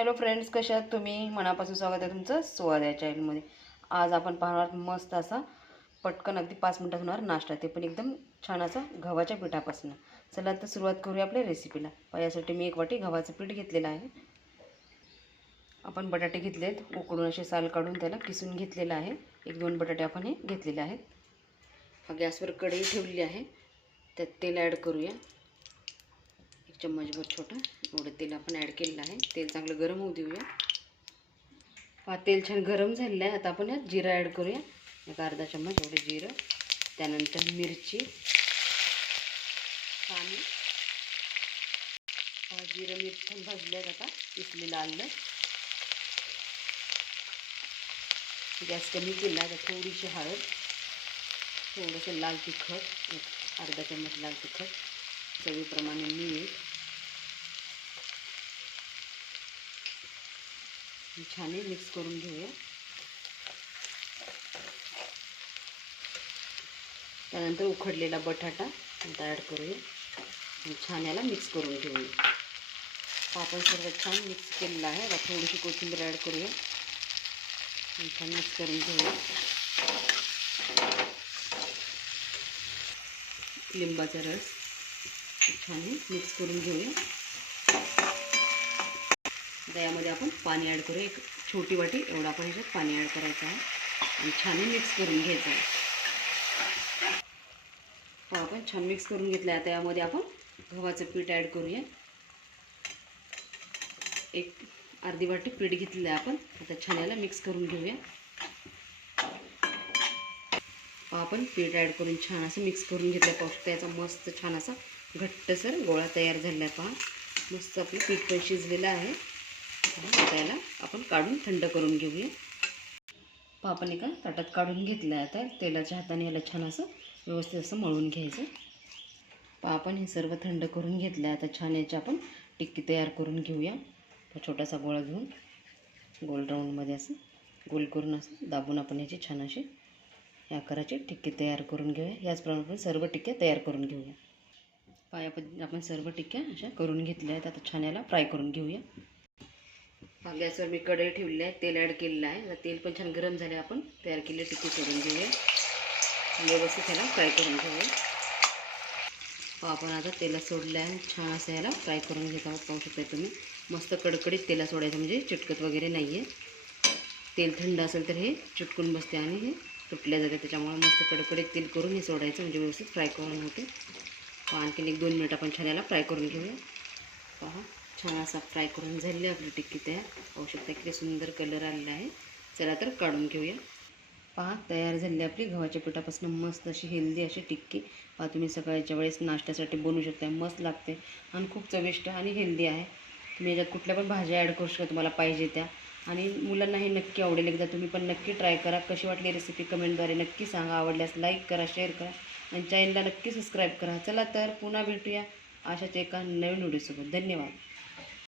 Hello friends, कशा आहात तुम्ही? मनापासून स्वागत आहे तुमचं स्वाद या चॅनलमध्ये. आज आपण पाहणार मस्त असा पटकन अगदी 5 मिनिटात होणार नाश्ता, ते पण एकदम छान असा गव्हाच्या पिठापासून. चला तर सुरुवात करूया आपल्या रेसिपीला. यासाठी मी 1 वाटी गव्हाचं पीठ घेतलेलं आहे. आपण बटाटे घेतलेत, उकडून असे साल काढून त्याला किसून घेतलेलं आहे. 1-2 बटाटे आपण हे घेतलेले आहेत. गॅसवर कढई ठेवलेली आहे, त्यात तेल ॲड करूया. 1 चम्मचभर छोटा एवढं तेल आपण ॲड केलेलं आहे. तेल चांगलं गरम होऊ देऊया. तेल छान गरम झालेलं आहे. आता आपण यात जिरं ॲड करूया. 1 अर्धा चम्मच एवढं जिरं, त्यानंतर मिरची, आणि जिरं मिरची छान भाजले आहेत. आता किसलेलं आलं. गॅस कमी केला. आता थोडीशी हळद, थोडंसं लाल तिखट, 1 अर्धा चम्मच लाल तिखट, चवीप्रमाणे मीठ, छान मिक्स करून घेऊया. त्यानंतर उकडलेला बटाटा आता ॲड करूया. छान याला मिक्स करून घेऊया. आपण सर्व छान मिक्स केलेलं आहे. आता थोडीशी कोथिंबीर ॲड करूया. छान मिक्स करून घेऊया. लिंबाचा रस छान मिक्स करून घेऊया. आता यामध्ये आपण पाणी ॲड करूया. 1 छोटी वाटी एवढं आपण ह्याच्यात पाणी ॲड करायचं आहे आणि छान मिक्स करून घ्यायचं आहे. आपण छान मिक्स करून घेतलं आहे. आता यामध्ये आपण गव्हाचं पीठ ॲड करूया. 1 अर्धी वाटी पीठ घेतलेलं आहे आपण. आता छान याला मिक्स करून घेऊया. आपण पीठ ॲड करून छान असं मिक्स करून घेतलं. पाहू याचा मस्त छान असा घट्टसर गोळा तयार झालेला आहे. पहा, मस्त आपलं पीठ पण शिजलेलं आहे. आता याला आपण काढून थंड करून घेऊया. आपण एका ताटात काढून घेतलं आहे. आता तेलाच्या हाताने याला छान असं व्यवस्थित असं मळून घ्यायचं. आपण हे सर्व थंड करून घेतलं आहे. आता छान याची आपण टिक्की तयार करून घेऊया. छोटासा गोळा घेऊन गोल राऊंडमध्ये असं गोल करून असं दाबून आपण याची छान अशी या आकाराची टिक्की तयार करून घेऊया. याचप्रमाणे आपण सर्व टिक्क्या तयार करून घेऊया. आपण सर्व टिक्क्या अशा करून घेतल्या आहेत. आता छान याला फ्राय करून घेऊया. गॅसवर मी कढई ठेवलेली आहे, तेल ॲड केलेलं आहे. आता तेल पण छान गरम झाले. आपण तयार केलेली टिक्की सोडून घेऊया. व्यवस्थित याला फ्राय करून घेऊया. आपण आता तेलात सोडलं आहे. छान असं याला फ्राय करून घेत आहोत. पाहू शकता तुम्ही, मस्त कडकडीत तेला सोडायचं, म्हणजे चिटकत वगैरे नाही आहे. तेल थंड असेल तर हे चिटकून बसते आणि हे तुटल्या जाते. त्याच्यामुळे मस्त कडकडीत तेल करून हे सोडायचं, म्हणजे व्यवस्थित फ्राय करून होते. आणखीन 1-2 मिनिट आपण छान याला फ्राय करून घेऊया. पहा, छान असा फ्राय करून झालेली आपली टिक्की तयार. पाहू शकता किती सुंदर कलर आलेला आहे. चला तर काढून घेऊया. पहा, तयार झालेली आपली गव्हाच्या पिठापासून मस्त अशी हेल्दी अशी टिक्की. पहा, तुम्ही सकाळच्या वेळेस नाश्त्यासाठी बनवू शकता. मस्त लागते आणि खूप चविष्ट आणि हेल्दी आहे. तुम्ही याच्यात कुठल्या पण भाज्या ॲड करू शकता तुम्हाला पाहिजे त्या. आणि मुलांना हे नक्की आवडेल. एकदा तुम्ही पण नक्की ट्राय करा. कशी वाटली रेसिपी कमेंटद्वारे नक्की सांगा. आवडल्यास लाईक करा, शेअर करा आणि चॅनलला नक्की सबस्क्राईब करा. चला तर पुन्हा भेटूया अशाच एका नवीन व्हिडिओसोबत. धन्यवाद.